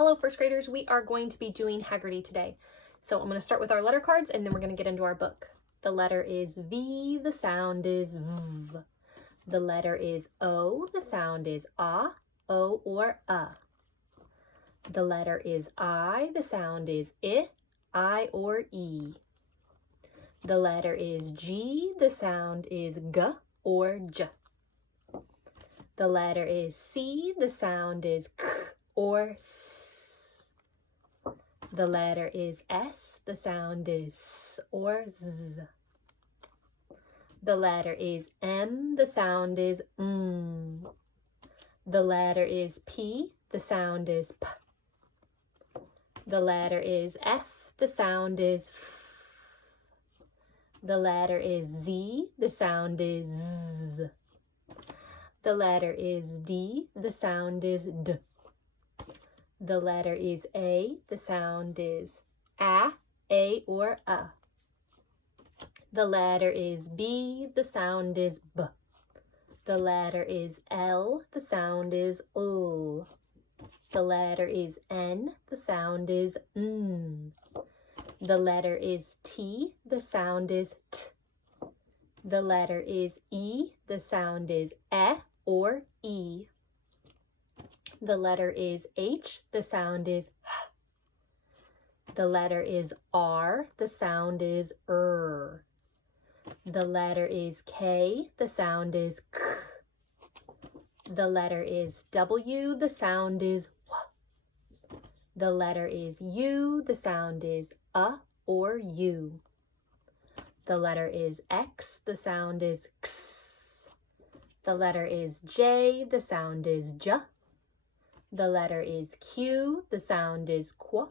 Hello, first graders. We are going to be doing Haggerty today. So I'm going to start with our letter cards and then we're going to get into our book. The letter is V, the sound is V. The letter is O, the sound is A, O or A. The letter is I, the sound is I or E. The letter is G, the sound is G or J. The letter is C, the sound is K or S. The letter is S, the sound is S or Z. The letter is M, the sound is M. The letter is P, the sound is P. The letter is F, the sound is F. The letter is Z, the sound is Z. The letter is D, the sound is D. The letter is A, the sound is A or A. The letter is B, the sound is B. The letter is L, the sound is L. The letter is N, the sound is N. The letter is T, the sound is T. The letter is E, the sound is E or E. The letter is H, the sound is H. The letter is R, the sound is R. The letter is K, the sound is K. The letter is W, the sound is W. The letter is U, the sound is or U. The letter is X, the sound is X. The letter is J, the sound is J. The letter is Q, the sound is Qu.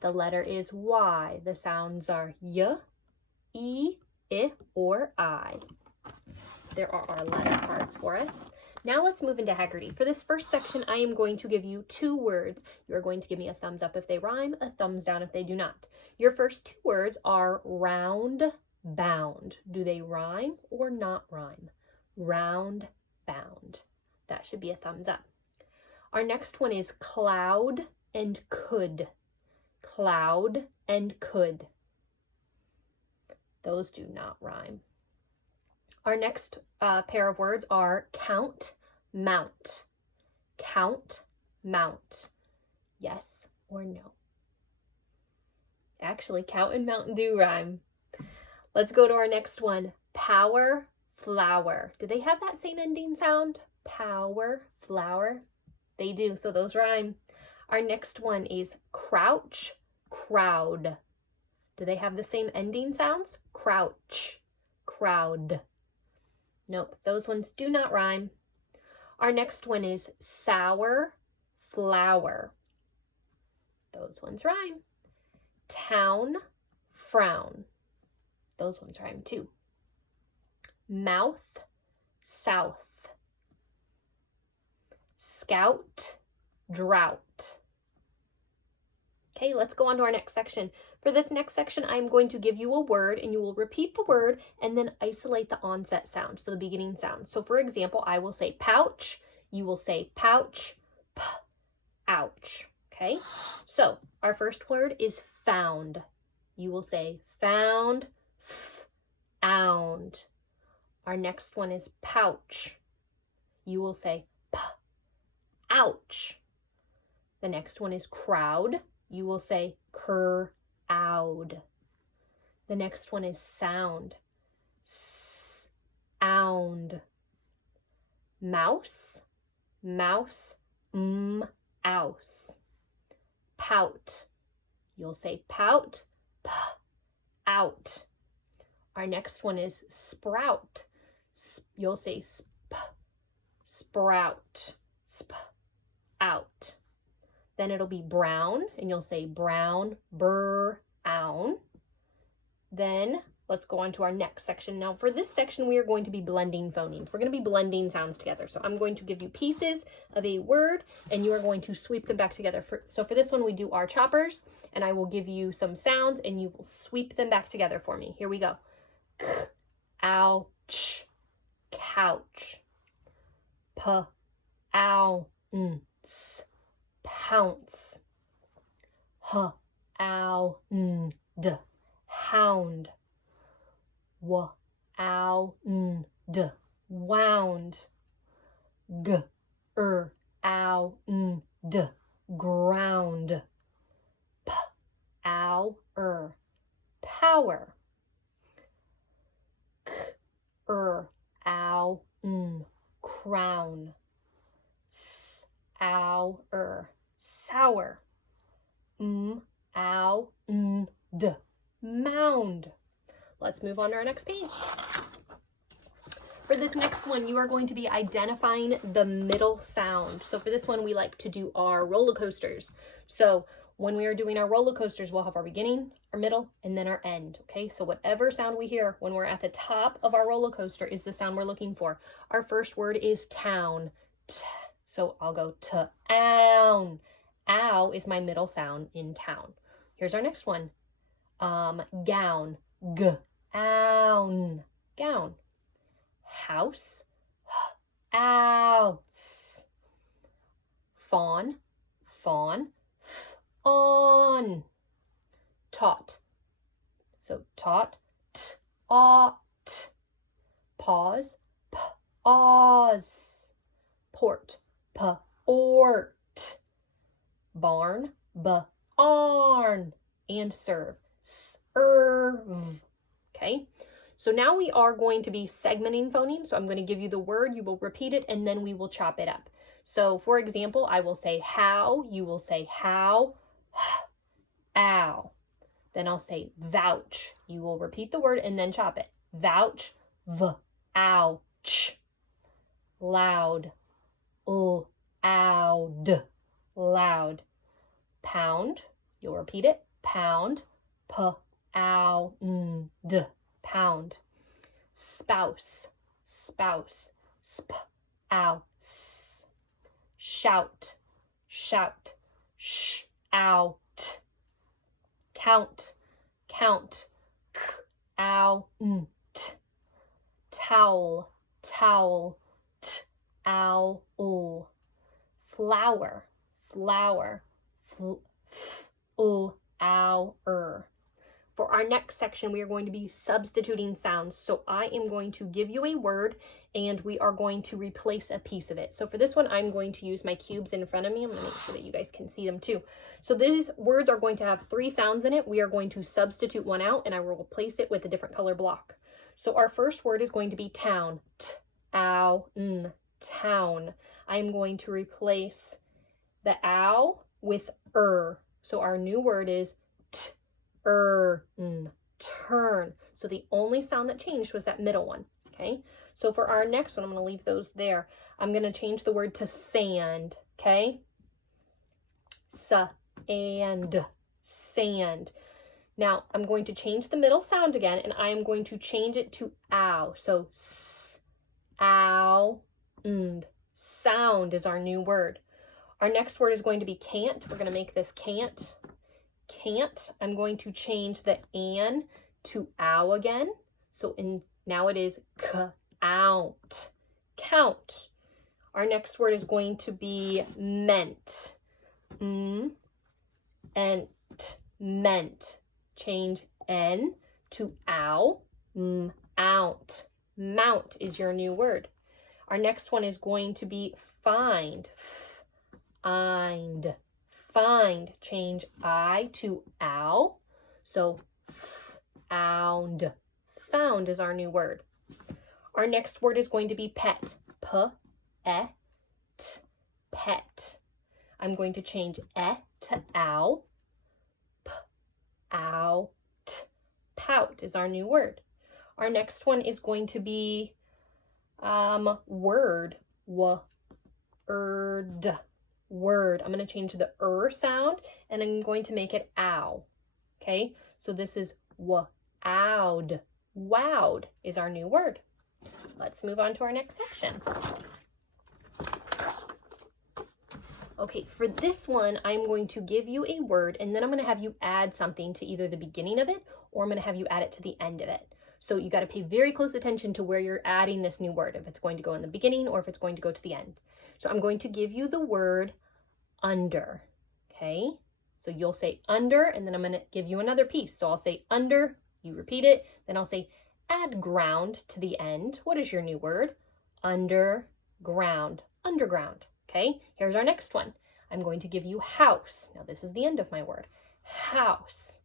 The letter is Y, the sounds are Y, E, I, or I. There are our letter cards for us. Now let's move into Haggerty. For this first section, I am going to give you 2 words. You are going to give me a thumbs up if they rhyme, a thumbs down if they do not. Your first 2 words are round, bound. Do they rhyme or not rhyme? Round, bound. That should be a thumbs up. Our next one is cloud and could. Cloud and could. Those do not rhyme. Our next pair of words are count, mount. Count, mount. Yes or no? Actually, count and mount do rhyme. Let's go to our next one. Power, flower. Do they have that same ending sound? Power, flower. They do, so those rhyme. Our next one is crouch, crowd. Do they have the same ending sounds? Crouch, crowd. Nope, those ones do not rhyme. Our next one is sour, flower. Those ones rhyme. Town, frown. Those ones rhyme too. Mouth, south. Scout, drought. Okay, let's go on to our next section. For this next section, I'm going to give you a word and you will repeat the word and then isolate the onset sound, so the beginning sound. So for example, I will say pouch, you will say pouch, p, ouch. Okay, so our first word is found. You will say found, f, ound. Our next one is pouch. You will say p, ouch. The next one is crowd. You will say cur-oud. The next one is sound. S-ound. Mouse. Mouse. Ouse. Pout. You'll say pout. P-out. Our next one is sprout. You'll say sprout. Sp-out. Then it'll be brown, and you'll say brown, brown. Then let's go on to our next section. Now for this section, we are going to be blending phonemes. We're going to be blending sounds together. So I'm going to give you pieces of a word, and you are going to sweep them back together. So for this one, we do our choppers, and I will give you some sounds, and you will sweep them back together for me. Here we go. Ouch, couch. P-ounce, pounce. H-ow-n-d, hound. W-ow-n-d, wound. G-ow-n-d, ground. P-ow-er, power. K-er-ow-n, crown. S-ow-er, sour. M-ow-n-d, mound. Let's move on to our next page. For this next one, you are going to be identifying the middle sound. So for this one, we like to do our roller coasters. So when we are doing our roller coasters, we'll have our beginning, our middle, and then our end. Okay, so whatever sound we hear when we're at the top of our roller coaster is the sound we're looking for. Our first word is town. T. So I'll go to-own. Ow is my middle sound in town. Here's our next one. Gown. G-own. Gown. House. House. Fawn. Fawn. On. Taught. So taught. T-ought. Pause. Pause. Port. P-ort. Barn. B-arn. And serve. Serve. Okay. So now we are going to be segmenting phonemes. So I'm going to give you the word, you will repeat it, and then we will chop it up. So for example, I will say how, you will say how, ow. Then I'll say vouch. You will repeat the word and then chop it. Vouch, ouch. Loud, owd, loud. Pound, you'll repeat it. Pound, pound, pound. Spouse, spouse, spouse. Shout, shout, out. Count, count, out. Towel, towel, owl. Flower, flower, hour. For our next section, we are going to be substituting sounds. So I am going to give you a word and we are going to replace a piece of it. So for this one, I'm going to use my cubes in front of me. I'm going to make sure that you guys can see them too. So these words are going to have 3 sounds in it. We are going to substitute one out and I will replace it with a different color block. So our first word is going to be town. T-ow-n, town. I'm going to replace the ow with So our new word is turn. So the only sound that changed was that middle one. Okay. So for our next one, I'm going to leave those there. I'm going to change the word to sand. Okay. And sand. Now I'm going to change the middle sound again, and I am going to change it to ow. So ow, and sound is our new word. Our next word is going to be can't. We're going to make this can't. Can't. I'm going to change the an to ow again. So now it is count. Count. Our next word is going to be meant. And meant. Change n to ow. Out. Mount is your new word. Our next one is going to be find. Find. Find. Change I to ow. So found. Found is our new word. Our next word is going to be pet. P-e-t. Pet. I'm going to change e to ow. P-ow-t. Pout is our new word. Our next one is going to be word. Word. Word. I'm going to change the sound and I'm going to make it ow. Okay, so this is wowed. Wowed is our new word. Let's move on to our next section. Okay, for this one, I'm going to give you a word and then I'm going to have you add something to either the beginning of it or I'm going to have you add it to the end of it. So you got to pay very close attention to where you're adding this new word, if it's going to go in the beginning or if it's going to go to the end. So I'm going to give you the word under. Okay, so you'll say under, and then I'm going to give you another piece. So I'll say under, you repeat it, then I'll say add ground to the end. What is your new word? Underground, underground. Okay, here's our next one. I'm going to give you house. Now this is the end of my word. House.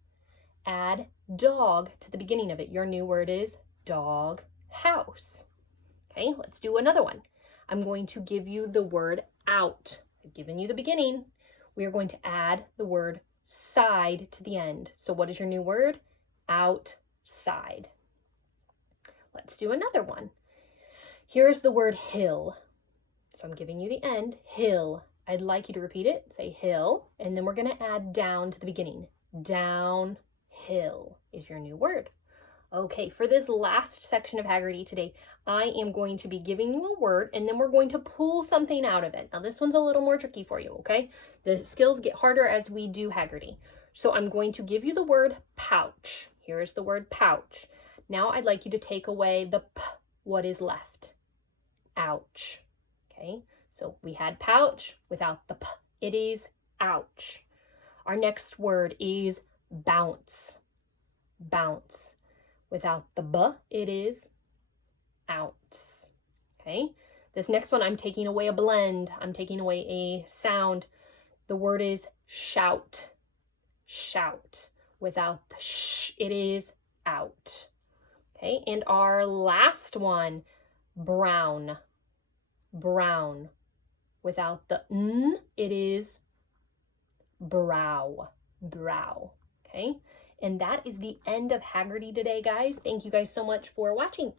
Add dog to the beginning of it. Your new word is dog house. Okay, let's do another one. I'm going to give you the word out. I've given you the beginning. We are going to add the word side to the end. So what is your new word? Outside. Let's do another one. Here's the word hill. So I'm giving you the end, hill. I'd like you to repeat it. Say hill, and then we're going to add down to the beginning. Downhill is your new word. Okay, for this last section of Haggerty today, I am going to be giving you a word, and then we're going to pull something out of it. Now, this one's a little more tricky for you, okay? The skills get harder as we do Haggerty. So I'm going to give you the word pouch. Here's the word pouch. Now I'd like you to take away the p. What is left? Ouch. Okay, so we had pouch without the p. It is ouch. Our next word is bounce. Bounce. Without the b, it is ounce. Okay, this next one, I'm taking away a blend. I'm taking away a sound. The word is shout. Shout. Without the sh, it is out. Okay, and our last one, brown. Brown. Without the n, it is brow. Brow. Okay, and that is the end of Haggerty today, guys. Thank you guys so much for watching.